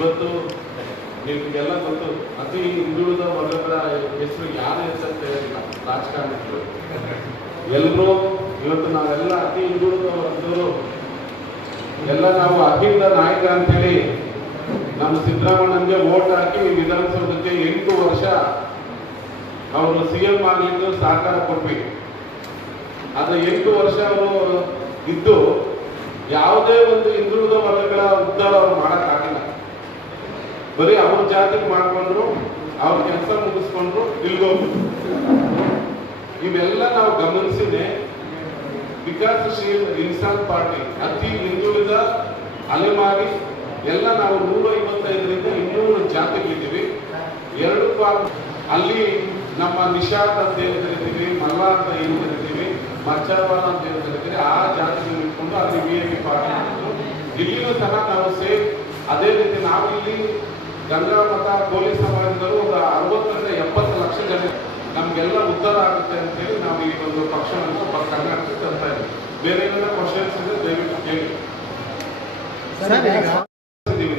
ಇವತ್ತು ನಿಮಗೆಲ್ಲ ಗೊತ್ತು, ಅತಿ ಹಿಂದುಳಿದ ವರ್ಗಗಳ ಹೆಸರು ಯಾರು ಹೆಸರು ಹೇಳಿಲ್ಲ ರಾಜಕಾರಣಿಗಳು. ಎಲ್ಲರೂ ಇವತ್ತು ನಾವೆಲ್ಲ ಅತಿ ಹಿಂದುಳಿದ ವರ್ಗದವರು ಎಲ್ಲ ನಾವು ಅಹಿಂದ ನಾಯಕ ಅಂತೇಳಿ ನಮ್ಮ ಸಿದ್ದರಾಮಣ್ಣನಿಗೆ ವೋಟ್ ಹಾಕಿ ವಿಧಾನಸೌಧಕ್ಕೆ 8 ವರ್ಷ ಅವರು CM ಆಗಲಿಕ್ಕೆ ಸಹಕಾರ ಕೊಟ್ವಿ. ಆದರೆ 8 ವರ್ಷ ಅವರು ಇದ್ದು ಯಾವುದೇ ಒಂದು ಹಿಂದುಳಿದ ವರ್ಗಗಳ ಉದ್ಧಾರ ಅವ್ರು ಮಾಡೋಕ್ಕಾಗಿಲ್ಲ. ಬರೀ ಅವ್ರ ಜಾತಿಗೆ ಮಾಡ್ಕೊಂಡ್ರು, ಅವ್ರ ಕೆಲಸ ಮುಗಿಸ್ಕೊಂಡ್ರು, ಇಲ್ಗೋಗ್ಬಿಟ್ರು. ಇವೆಲ್ಲ ನಾವು ಗಮನಿಸಿದೆ. ವಿಕಾಸಶೀಲ ಇನ್ಸಾನ್ ಪಾರ್ಟಿ ಅತಿ ಹಿಂದುಳಿದ ಅಲೆಮಾರಿ ಎಲ್ಲ ನಾವು 155ರಿಂದ 200 ಜಾತಿಗಳಿದ್ದೀವಿ. 2 ಅಲ್ಲಿ ನಮ್ಮ ನಿಷಾದ್ ಅಂತ ಹೇಳ್ತಿರ್ತೀವಿ, ಮಲ್ಲ ಅಂತ ಹೇಳ್ತಿರ್ತೀವಿ, ಮಚ್ಚಾವಾಲ ಅಂತ ಹೇಳ್ತಿರ್ತೀವಿ. ಆ ಜಾತಿಗಳು ಇಟ್ಕೊಂಡು ಅಲ್ಲಿ VIP ಪಾರ್ಟಿ ಇಲ್ಲಿಯೂ ಸಹ ನಾವು ಸೇಮ್ ಅದೇ ರೀತಿ. ನಾವು ಇಲ್ಲಿ ಗಂಗಾ ಮತ ಕೋಲಿ ಸಮಾಜದವರು ಒಂದು 60ರಿಂದ 70 ಲಕ್ಷ ಜನ ನಮಗೆಲ್ಲ ಉದ್ಧಾರ ಆಗುತ್ತೆ ಅಂತೇಳಿ ನಾವು ಈ ಒಂದು ಪಕ್ಷವನ್ನು ಕರ್ನಾಟಕಕ್ಕೆ ತರ್ತಾ ಇದ್ದೀವಿ. ಬೇರೆ ಏನಾರ ಕ್ವಶನ್ಸ್ ಇದೆ ದಯವಿಟ್ಟು ಕೇಳಿ.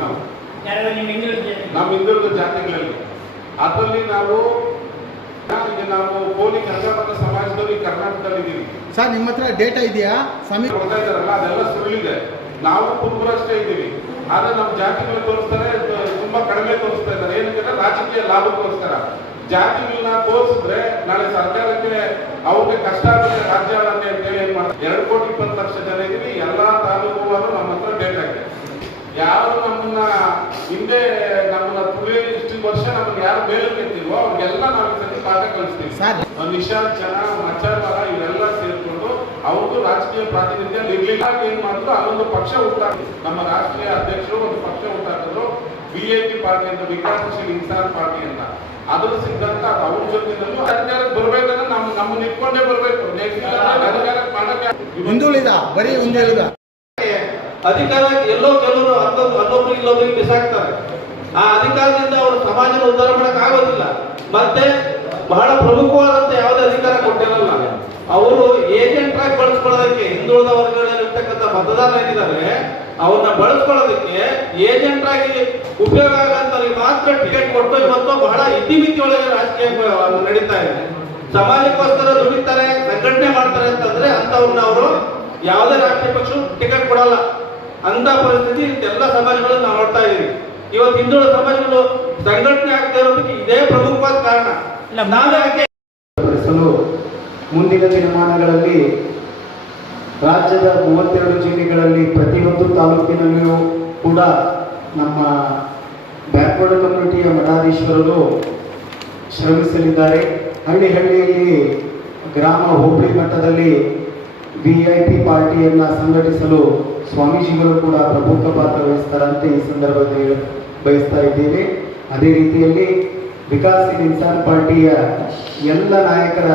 ನಾವು ನಮ್ಮ ಹಿಂದುಳಿದ ಜಾತಿಗಳಲ್ಲಿ ಅದರಲ್ಲಿ ನಾವು ಕೋಲಿ ಗಂಗಾ ಮತ ಸಮಾಜದವರು ಈ ಕರ್ನಾಟಕದಲ್ಲಿ ಇದ್ದೀವಿ. ಸರ್ ನಿಮ್ಮ ಹತ್ರ ಡೇಟಾ ಇದೆಯಾ? ಸ್ವಾಮಿ ಕೊಡ್ತಾ ಇದ್ದಾರಲ್ಲ, ಅದೆಲ್ಲ ಸುಳ್ಳಿದೆ. ನಾವು ಕುರುಬರಷ್ಟೇ ಇದ್ದೀವಿ, ಆದ್ರೆ ನಮ್ಮ ಜಾತಿಗಳು ತೋರಿಸ್ತಾರೆ ತುಂಬಾ ಕಡಿಮೆ ತೋರಿಸ್ತಾ ಇದ್ದಾರೆ. ಏನಂದ್ರೆ ರಾಜಕೀಯ ಲಾಭಕ್ಕೋಸ್ಕರ. ಜಾತಿಗಳನ್ನ ತೋರಿಸಿದ್ರೆ ನಾಳೆ ಸರ್ಕಾರಕ್ಕೆ ಅವ್ರಿಗೆ ಕಷ್ಟ ಆಗುತ್ತೆ ರಾಜ್ಯ ಆಡಕ್ಕೆ ಅಂತೇಳಿ ಏನ್ ಮಾಡ್ತಾರೆ. 2,20,00,000 ಜನ ಇದೀವಿ. ಎಲ್ಲಾ ತಾಲೂಕುಗಳು ನಮ್ಮ ಹತ್ರ ಡೇಟಾ ಇದೆ. ಯಾರು ನಮ್ಮನ್ನ ಹಿಂದೆ ನಮ್ಮನ್ನ ಇಷ್ಟು ವರ್ಷ ನಮ್ಗೆ ಯಾರು ಮೇಲೆ ನಿಂತಿಲ್ವೋ ಅವ್ರಿಗೆಲ್ಲ ನಾವು ಸತಿ ಪಾಠ ಕಲಿಸ್ತೀವಿ. ನಿಷಾದ್ ಜನ ಮಚ್ಚಾರ ಇವರೆಲ್ಲ ಸೇರ್ಕೊಂಡು ಅವ್ರದ್ದು ರಾಜಕೀಯ ಪ್ರಾತಿನಿಧ್ಯ ಇರ್ಲಿಲ್ಲ. ಏನ್ ಮಾಡಿದ್ರು ಅಲ್ಲೊಂದು ಪಕ್ಷ ಹುಟ್ಟಾಕಿದ್ರು. ನಮ್ಮ ರಾಷ್ಟ್ರೀಯ ಅಧ್ಯಕ್ಷರು ಒಂದು ಪಕ್ಷ ಹುಟ್ಟಾಕಿದ್ರು, VIP ಪಾರ್ಟಿ ಅಂತ, ವಿಕಾಸಶೀಲ ಇನ್ಸಾನ್ ಪಾರ್ಟಿ ಅಂತ. ಅದ್ರ ಸಿದ್ಧಾಂತ ಅದು ಅವ್ರ ಜೊತೆನಲ್ಲೂ ಅಧಿಕಾರಕ್ಕೆ ಬರ್ಬೇಕಂದ್ರೆ ನಮ್ಮನ್ನ ಇಟ್ಕೊಂಡೇ ಬರ್ಬೇಕು. ಅಧಿಕಾರಕ್ಕೆ ಮಾಡಕ್ಕೆ ಹಿಂದುಳಿದ ಬರೀ ಹಿಂದುಳಿದ ಅಧಿಕಾರ ಎಲ್ಲೋ ಕೆಲವರು ಅಲ್ಲೊಬ್ರು ಇಲ್ಲೊಬ್ರಿಗೆ ಬಿಸಾಕ್ತಾರೆ. ಆ ಅಧಿಕಾರದಿಂದ ಅವರು ಸಮಾಜನ ಉದ್ಧಾರ ಮಾಡಕ್ ಆಗೋದಿಲ್ಲ. ಮತ್ತೆ ಬಹಳ ಪ್ರಮುಖವಾದಂತ ಯಾವುದೇ ಅಧಿಕಾರ ಕೊಟ್ಟಿರಲ್ಲ. ಅವರು ಏಜೆಂಟ್ ಆಗಿ ಬಳಸ್ಕೊಳ್ಳೋದಕ್ಕೆ ಹಿಂದುಳಿದ ವರ್ಗದಲ್ಲಿರ್ತಕ್ಕಂಥ ಮತದಾರ ಏನಿದ್ದಾರೆ ಅವ್ರನ್ನ ಬಳಸ್ಕೊಳ್ಳೋದಕ್ಕೆ ಏಜೆಂಟ್ ಆಗಿ ಉಪಯೋಗ ಆಗಂತವ್ರಿಗೆ ಮಾತ್ರ ಟಿಕೆಟ್ ಕೊಟ್ಟು ಇವತ್ತು ಬಹಳ ಇತಿಮಿತಿ ಒಳಗೆ ರಾಜಕೀಯ ನಡೀತಾ ಇದೆ. ಸಮಾಜಕ್ಕೋಸ್ಕರ ದುಡಿತಾರೆ, ಸಂಘಟನೆ ಮಾಡ್ತಾರೆ ಅಂತಂದ್ರೆ ಅಂತವ್ರನ್ನ ಅವರು ಯಾವುದೇ ರಾಷ್ಟ್ರೀಯ ಪಕ್ಷ ಟಿಕೆಟ್ ಕೊಡಲ್ಲ. ಅಂತ ಪರಿಸ್ಥಿತಿ ಎಲ್ಲ ಸಮಾಜಗಳು ನಾವು ನೋಡ್ತಾ ಇದೀವಿ. ಇವತ್ತು ಹಿಂದುಳಿದ ಸಮಾಜಗಳು ಸಂಘಟನೆ ಆಗ್ತಾ ಇರೋದಕ್ಕೆ ಇದೇ ಪ್ರಮುಖವಾದ ಕಾರಣ. ನಾವೇ ಮುಂದಿನ ದಿನಮಾನಗಳಲ್ಲಿ ರಾಜ್ಯದ 32 ಜಿಲ್ಲೆಗಳಲ್ಲಿ ಪ್ರತಿಯೊಂದು ತಾಲೂಕಿನಲ್ಲಿಯೂ ಕೂಡ ನಮ್ಮ ಬ್ಯಾಕ್ವರ್ಡ್ ಕಮ್ಯುನಿಟಿಯ ಮಠಾಧೀಶ್ವರರು ಶ್ರಮಿಸಲಿದ್ದಾರೆ. ಹಳ್ಳಿಯಲ್ಲಿ ಗ್ರಾಮ ಹೋಬಳಿ ಮಟ್ಟದಲ್ಲಿ VIP ಪಾರ್ಟಿಯನ್ನು ಸಂಘಟಿಸಲು ಸ್ವಾಮೀಜಿಗಳು ಕೂಡ ಪ್ರಮುಖ ಪಾತ್ರ ವಹಿಸ್ತಾರಂತೆ ಈ ಸಂದರ್ಭದಲ್ಲಿ ಬಯಸ್ತಾ ಇದ್ದೇವೆ. ಅದೇ ರೀತಿಯಲ್ಲಿ ವಿಕಾಸಶೀಲ ಇನ್ಸಾನ್ ಪಾರ್ಟಿಯ ಎಲ್ಲ ನಾಯಕರ